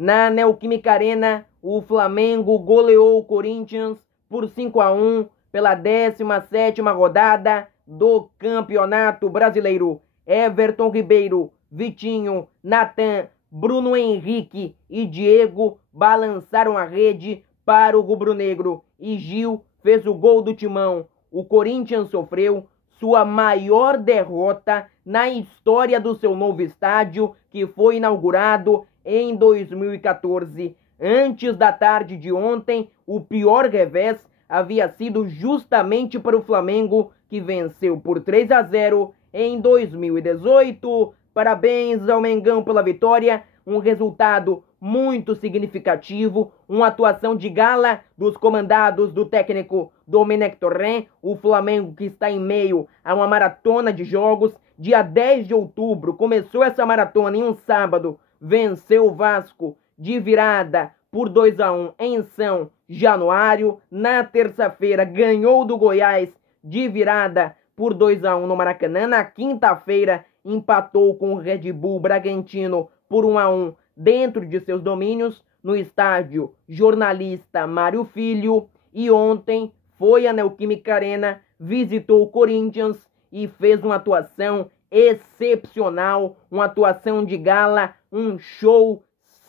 Na Neoquímica Arena, o Flamengo goleou o Corinthians por 5-1 pela 17ª rodada do Campeonato Brasileiro. Everton Ribeiro, Vitinho, Natan, Bruno Henrique e Diego balançaram a rede para o rubro-negro e Gil fez o gol do timão. O Corinthians sofreu sua maior derrota na história do seu novo estádio, que foi inaugurado em 2014. Antes da tarde de ontem, o pior revés havia sido justamente para o Flamengo, que venceu por 3-0 em 2018. Parabéns ao Mengão pela vitória, um resultado muito significativo, uma atuação de gala dos comandados do técnico Domenech Torrent. O Flamengo, que está em meio a uma maratona de jogos, dia 10 de outubro começou essa maratona em um sábado, venceu o Vasco de virada por 2-1 em São Januário. Na terça-feira ganhou do Goiás de virada por 2-1 no Maracanã. Na quinta-feira empatou com o Red Bull Bragantino por 1-1 dentro de seus domínios no estádio Jornalista Mário Filho. E ontem foi à Neoquímica Arena, visitou o Corinthians e fez uma atuação excepcional, uma atuação de gala, um show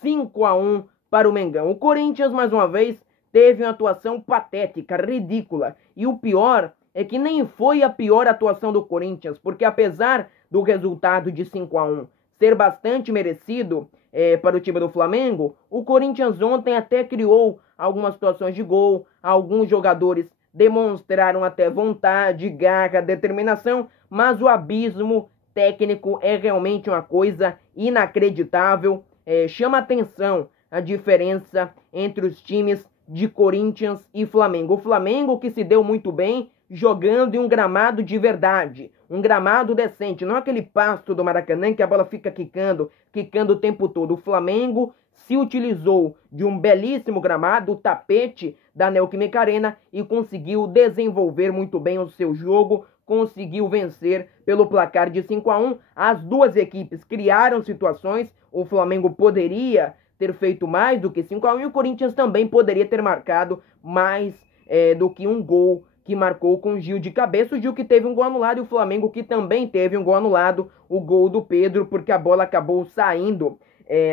5-1 para o Mengão. O Corinthians, mais uma vez, teve uma atuação patética, ridícula. E o pior é que nem foi a pior atuação do Corinthians, porque apesar do resultado de 5-1 ser bastante merecido para o time do Flamengo, o Corinthians ontem até criou algumas situações de gol, alguns jogadores demonstraram até vontade, garra, determinação, mas o abismo técnico é realmente uma coisa inacreditável. Chama atenção a diferença entre os times de Corinthians e Flamengo. O Flamengo, que se deu muito bem jogando em um gramado de verdade, um gramado decente, não aquele pasto do Maracanã que a bola fica quicando o tempo todo. O Flamengo se utilizou de um belíssimo gramado, o tapete da Neoquímica Arena, e conseguiu desenvolver muito bem o seu jogo, conseguiu vencer pelo placar de 5-1. As duas equipes criaram situações, o Flamengo poderia ter feito mais do que 5-1 e o Corinthians também poderia ter marcado mais do que um gol que marcou com o Gil de cabeça. O Gil que teve um gol anulado e o Flamengo que também teve um gol anulado, o gol do Pedro, porque a bola acabou saindo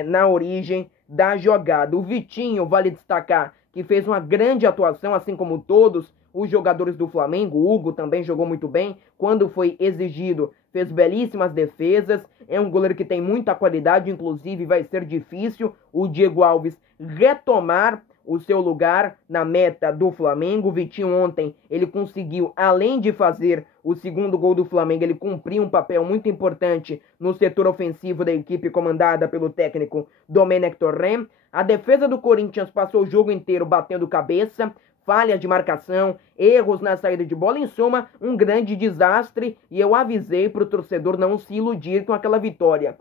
na origem da jogada. O Vitinho, vale destacar, que fez uma grande atuação, assim como todos os jogadores do Flamengo. O Hugo também jogou muito bem, quando foi exigido, fez belíssimas defesas. É um goleiro que tem muita qualidade, inclusive vai ser difícil o Diego Alves retomar o seu lugar na meta do Flamengo. O Vitinho ontem, ele conseguiu, além de fazer o segundo gol do Flamengo, ele cumpriu um papel muito importante no setor ofensivo da equipe comandada pelo técnico Domenech Torrent. A defesa do Corinthians passou o jogo inteiro batendo cabeça, falhas de marcação, erros na saída de bola, em suma, um grande desastre, e eu avisei para o torcedor não se iludir com aquela vitória,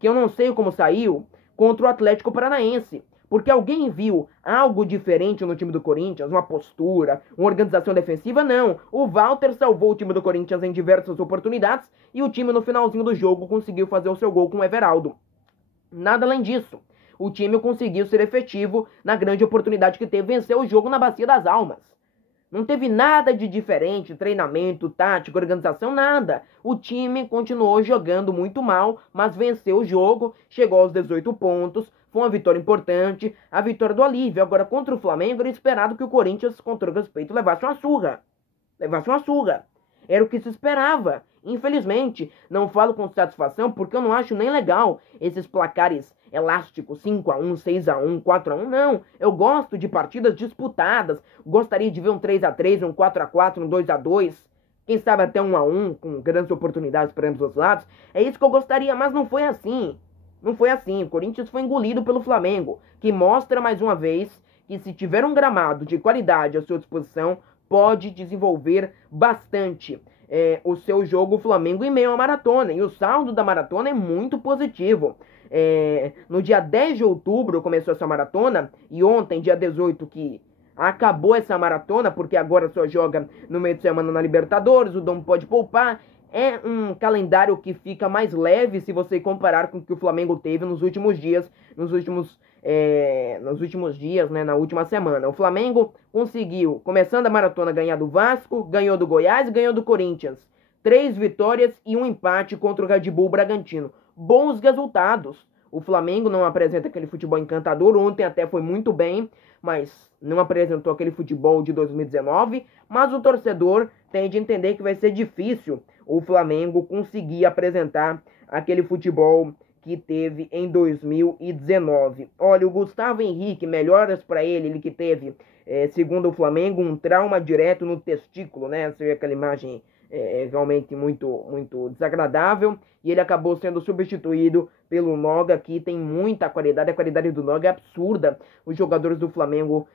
que eu não sei como saiu, contra o Atlético Paranaense. Porque alguém viu algo diferente no time do Corinthians, uma postura, uma organização defensiva? Não. O Walter salvou o time do Corinthians em diversas oportunidades e o time no finalzinho do jogo conseguiu fazer o seu gol com o Everaldo. Nada além disso. O time conseguiu ser efetivo na grande oportunidade que teve, vencer o jogo na Bacia das Almas. Não teve nada de diferente, treinamento, tática, organização, nada. O time continuou jogando muito mal, mas venceu o jogo, chegou aos 18 pontos, foi uma vitória importante, a vitória do alívio. Agora, contra o Flamengo, era esperado que o Corinthians, com todo respeito, levasse uma surra. Era o que se esperava. Infelizmente, não falo com satisfação, porque eu não acho nem legal esses placares elásticos, 5-1, 6-1, 4-1, não. Eu gosto de partidas disputadas, gostaria de ver um 3-3, um 4-4, um 2-2, quem sabe até 1-1, com grandes oportunidades para ambos os lados. É isso que eu gostaria, mas não foi assim. Não foi assim. O Corinthians foi engolido pelo Flamengo, que mostra mais uma vez que, se tiver um gramado de qualidade à sua disposição, pode desenvolver bastante o seu jogo. O Flamengo em meio à maratona, e o saldo da maratona é muito positivo. No dia 10 de outubro começou essa maratona, e ontem, dia 18, que acabou essa maratona, porque agora só joga no meio de semana na Libertadores, o Dom pode poupar. é um calendário que fica mais leve se você comparar com o que o Flamengo teve nos últimos dias, nos últimos dias, né, na última semana. O Flamengo conseguiu, começando a maratona, ganhar do Vasco, ganhou do Goiás e ganhou do Corinthians. 3 vitórias e um empate contra o Red Bull Bragantino. Bons resultados. O Flamengo não apresenta aquele futebol encantador. Ontem até foi muito bem, mas não apresentou aquele futebol de 2019. Mas o torcedor tem de entender que vai ser difícil o Flamengo conseguir apresentar aquele futebol que teve em 2019. Olha, o Gustavo Henrique, melhoras para ele que teve, segundo o Flamengo, um trauma direto no testículo, né? Você vê aquela imagem realmente muito desagradável, e ele acabou sendo substituído pelo Noga, que tem muita qualidade. A qualidade do Noga é absurda. Os jogadores do Flamengo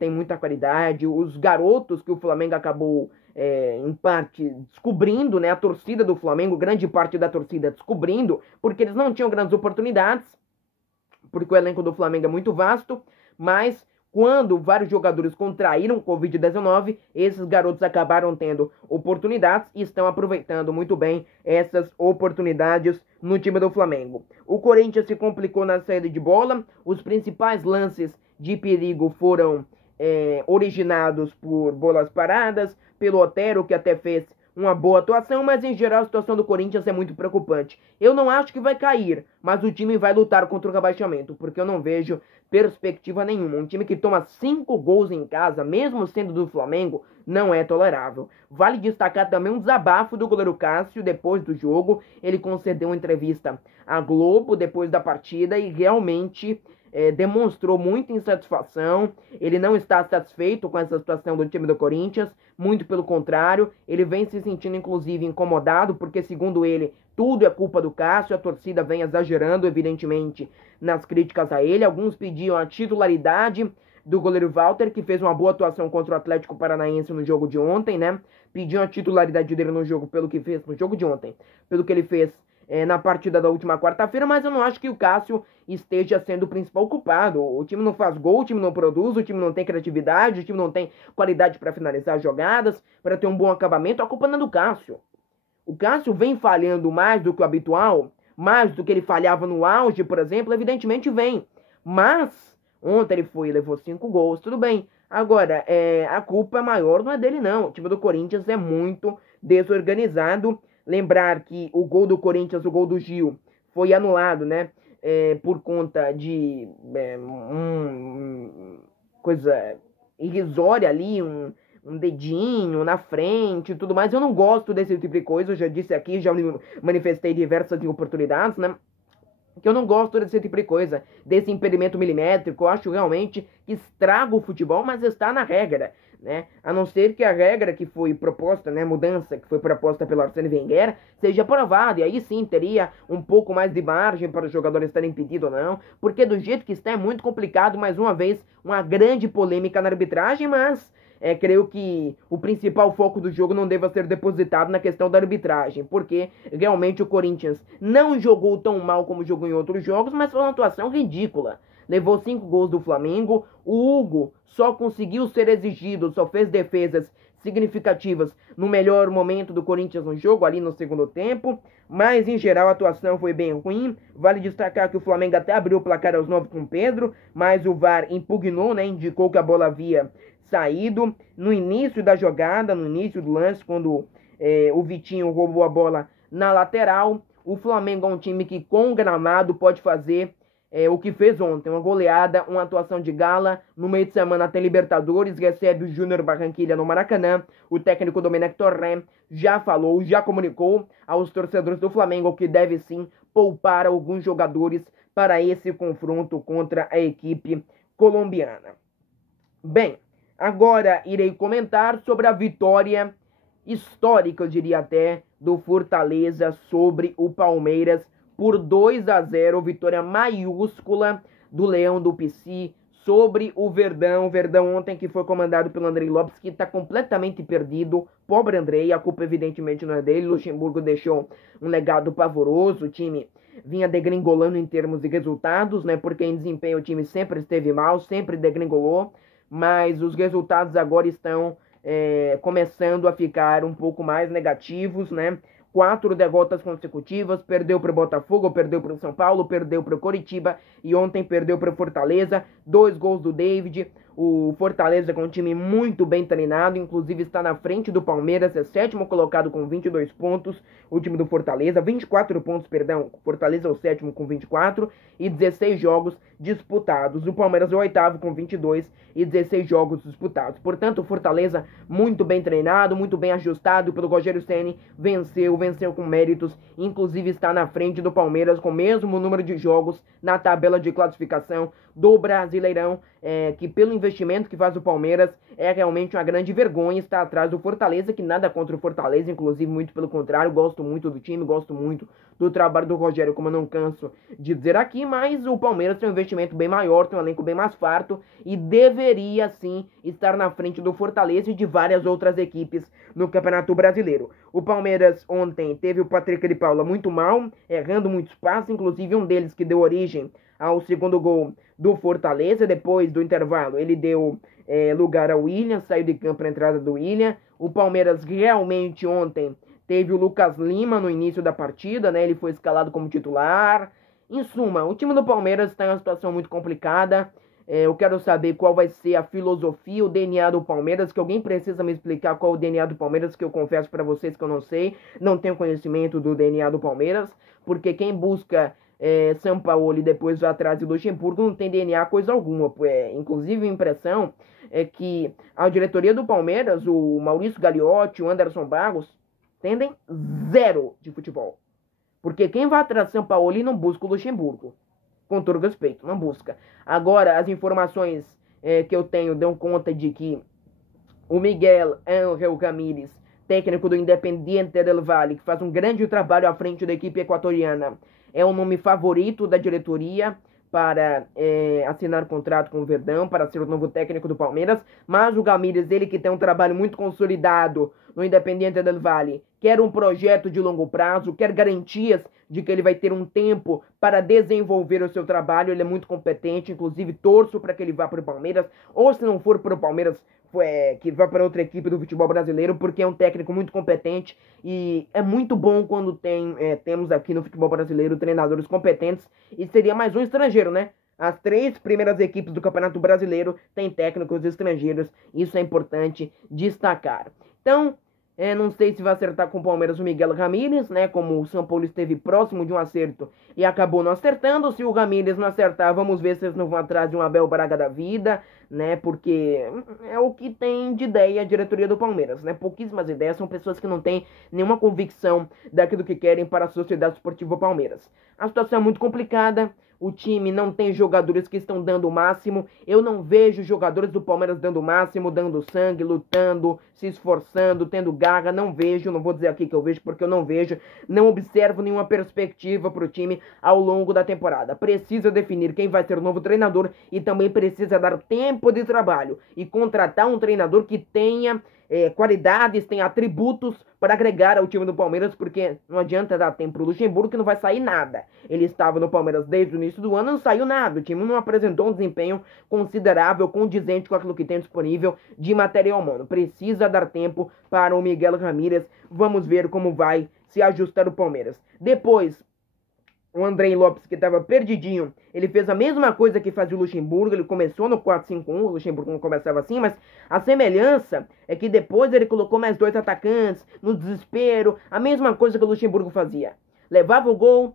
têm muita qualidade. Os garotos que o Flamengo acabou, em parte, descobrindo, né? A torcida do Flamengo, grande parte da torcida descobrindo, porque eles não tinham grandes oportunidades, porque o elenco do Flamengo é muito vasto, mas quando vários jogadores contraíram Covid-19, esses garotos acabaram tendo oportunidades e estão aproveitando muito bem essas oportunidades no time do Flamengo. O Corinthians se complicou na saída de bola. Os principais lances de perigo foram originados por bolas paradas, pelo Otero, que até fez uma boa atuação, mas em geral a situação do Corinthians é muito preocupante. Eu não acho que vai cair, mas o time vai lutar contra o rebaixamento, porque eu não vejo perspectiva nenhuma. Um time que toma 5 gols em casa, mesmo sendo do Flamengo, não é tolerável. Vale destacar também um desabafo do goleiro Cássio depois do jogo. Ele concedeu uma entrevista à Globo depois da partida e realmente demonstrou muita insatisfação. Ele não está satisfeito com essa situação do time do Corinthians, muito pelo contrário, ele vem se sentindo inclusive incomodado, porque segundo ele, tudo é culpa do Cássio. A torcida vem exagerando, evidentemente, nas críticas a ele. Alguns pediam a titularidade do goleiro Walter, que fez uma boa atuação contra o Atlético Paranaense no jogo de ontem, né? Pediam a titularidade dele no jogo pelo que fez no jogo de ontem, pelo que ele fez na partida da última quarta-feira, mas eu não acho que o Cássio esteja sendo o principal culpado. O time não faz gol, o time não produz, o time não tem criatividade, o time não tem qualidade para finalizar jogadas, para ter um bom acabamento. A culpa não é do Cássio. O Cássio vem falhando mais do que o habitual, mais do que ele falhava no auge, por exemplo, evidentemente vem. Mas ontem ele levou 5 gols, tudo bem. Agora, a culpa maior não é dele não. O time do Corinthians é muito desorganizado. Lembrar que o gol do Corinthians, o gol do Gil, foi anulado, né? Por conta de coisa irrisória ali, um dedinho na frente e tudo mais. Eu não gosto desse tipo de coisa, eu já disse aqui, já me manifestei diversas oportunidades, né? Que eu não gosto desse tipo de coisa, desse impedimento milimétrico. Eu acho realmente que estraga o futebol, mas está na regra, né? A não ser que a regra que foi proposta, né, mudança que foi proposta pelo Arsene Wenger, seja aprovada, e aí sim teria um pouco mais de margem para os jogadores estarem impedidos ou não, porque do jeito que está é muito complicado. Mais uma vez, uma grande polêmica na arbitragem, mas creio que o principal foco do jogo não deva ser depositado na questão da arbitragem, porque realmente o Corinthians não jogou tão mal como jogou em outros jogos, mas foi uma atuação ridícula. Levou 5 gols do Flamengo. O Hugo só conseguiu ser exigido, só fez defesas significativas no melhor momento do Corinthians no jogo, ali no segundo tempo, mas em geral a atuação foi bem ruim. Vale destacar que o Flamengo até abriu o placar aos 9 com o Pedro, mas o VAR impugnou, né, indicou que a bola havia saído no início da jogada, no início do lance, quando o Vitinho roubou a bola na lateral. O Flamengo é um time que com o gramado pode fazer o que fez ontem, uma goleada, uma atuação de gala. No meio de semana tem Libertadores, recebe o Júnior Barranquilla no Maracanã. O técnico Domenech Torrent já falou, já comunicou aos torcedores do Flamengo que deve sim poupar alguns jogadores para esse confronto contra a equipe colombiana. Bem, agora irei comentar sobre a vitória histórica, eu diria até, do Fortaleza sobre o Palmeiras por 2-0, vitória maiúscula do Leão do Pici sobre o Verdão. O Verdão ontem que foi comandado pelo Andrei Lopes, que está completamente perdido. Pobre Andrei, a culpa evidentemente não é dele. Luxemburgo deixou um legado pavoroso, o time vinha degringolando em termos de resultados, né? Porque em desempenho o time sempre esteve mal, sempre degringolou, mas os resultados agora estão começando a ficar um pouco mais negativos, né? 4 derrotas consecutivas, perdeu para o Botafogo, perdeu para o São Paulo, perdeu para o Coritiba e ontem perdeu para o Fortaleza, 2 gols do David. O Fortaleza com um time muito bem treinado, inclusive está na frente do Palmeiras, é 7º colocado com 22 pontos, o time do Fortaleza, 24 pontos, perdão, Fortaleza é o 7º com 24 e 16 jogos disputados. O Palmeiras é o 8º com 22 e 16 jogos disputados. Portanto, o Fortaleza muito bem treinado, muito bem ajustado pelo Rogério Ceni, venceu com méritos, inclusive está na frente do Palmeiras com o mesmo número de jogos na tabela de classificação do Brasileirão, que pelo investimento que faz o Palmeiras é realmente uma grande vergonha estar atrás do Fortaleza, que nada contra o Fortaleza, inclusive muito pelo contrário, gosto muito do time, gosto muito do trabalho do Rogério, como eu não canso de dizer aqui, mas o Palmeiras tem um investimento bem maior, tem um elenco bem mais farto e deveria sim estar na frente do Fortaleza e de várias outras equipes no Campeonato Brasileiro. O Palmeiras ontem teve o Patrick de Paula muito mal, errando muitos passes, inclusive um deles que deu origem ao segundo gol do Fortaleza. Depois do intervalo ele deu lugar ao William, saiu de campo para a entrada do William. O Palmeiras realmente ontem teve o Lucas Lima no início da partida, né? Ele foi escalado como titular. Em suma, o time do Palmeiras está em uma situação muito complicada. Eu quero saber qual vai ser a filosofia, o DNA do Palmeiras, que alguém precisa me explicar qual é o DNA do Palmeiras, que eu confesso para vocês que eu não sei, não tenho conhecimento do DNA do Palmeiras, porque quem busca São Paulo e depois vai atrás de Luxemburgo não tem DNA coisa alguma. Inclusive a impressão é que a diretoria do Palmeiras, o Maurício Gagliotti, o Anderson Barros, entendem zero de futebol. Porque quem vai atrás de São Paulo não busca o Luxemburgo. Com todo respeito, não busca. Agora, as informações que eu tenho dão conta de que o Miguel Ángel Ramírez, técnico do Independiente del Valle, que faz um grande trabalho à frente da equipe equatoriana, é o nome favorito da diretoria para assinar contrato com o Verdão, para ser o novo técnico do Palmeiras, mas o Ramírez, ele que tem um trabalho muito consolidado no Independiente del Valle, quer um projeto de longo prazo, quer garantias de que ele vai ter um tempo para desenvolver o seu trabalho, ele é muito competente, inclusive torço para que ele vá para o Palmeiras, ou se não for para o Palmeiras, que vá para outra equipe do futebol brasileiro, porque é um técnico muito competente e é muito bom quando temos aqui no futebol brasileiro treinadores competentes, e seria mais um estrangeiro, né? As 3 primeiras equipes do Campeonato Brasileiro têm técnicos estrangeiros, isso é importante destacar. Então, não sei se vai acertar com o Palmeiras o Miguel Ramírez, né? Como o São Paulo esteve próximo de um acerto e acabou não acertando. Se o Ramírez não acertar, vamos ver se eles não vão atrás de um Abel Braga da vida, né? Porque é o que tem de ideia a diretoria do Palmeiras, né? Pouquíssimas ideias, são pessoas que não têm nenhuma convicção daquilo que querem para a Sociedade Esportiva Palmeiras. A situação é muito complicada. O time não tem jogadores que estão dando o máximo. Eu não vejo jogadores do Palmeiras dando o máximo, dando sangue, lutando, se esforçando, tendo garra. Não vejo, não vou dizer aqui que eu vejo porque eu não vejo. Não observo nenhuma perspectiva para o time ao longo da temporada. Precisa definir quem vai ser o novo treinador e também precisa dar tempo de trabalho e contratar um treinador que tenha qualidades, tem atributos para agregar ao time do Palmeiras, porque não adianta dar tempo pro Luxemburgo que não vai sair nada. Ele estava no Palmeiras desde o início do ano, não saiu nada. O time não apresentou um desempenho considerável, condizente com aquilo que tem disponível de material humano. Precisa dar tempo para o Miguel Ramírez. Vamos ver como vai se ajustar o Palmeiras. Depois, o Andrei Lopes, que estava perdidinho, ele fez a mesma coisa que fazia o Luxemburgo. Ele começou no 4-5-1, o Luxemburgo não começava assim, mas a semelhança é que depois ele colocou mais 2 atacantes no desespero, a mesma coisa que o Luxemburgo fazia. Levava o gol,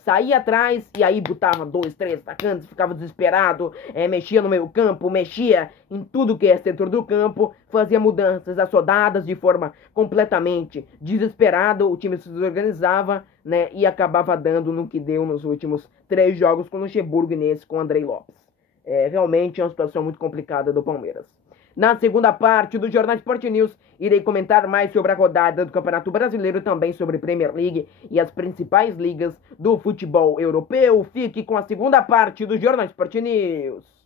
saía atrás e aí botava 2, 3 atacantes, ficava desesperado, mexia no meio campo, mexia em tudo que é setor do campo, fazia mudanças assodadas de forma completamente desesperada. O time se desorganizava, né, e acabava dando no que deu nos últimos 3 jogos com o Luxemburgo e nesse com o Andrei Lopes. Realmente é uma situação muito complicada do Palmeiras. Na segunda parte do Jornal Sport News, irei comentar mais sobre a rodada do Campeonato Brasileiro, também sobre Premier League e as principais ligas do futebol europeu. Fique com a segunda parte do Jornal Sport News.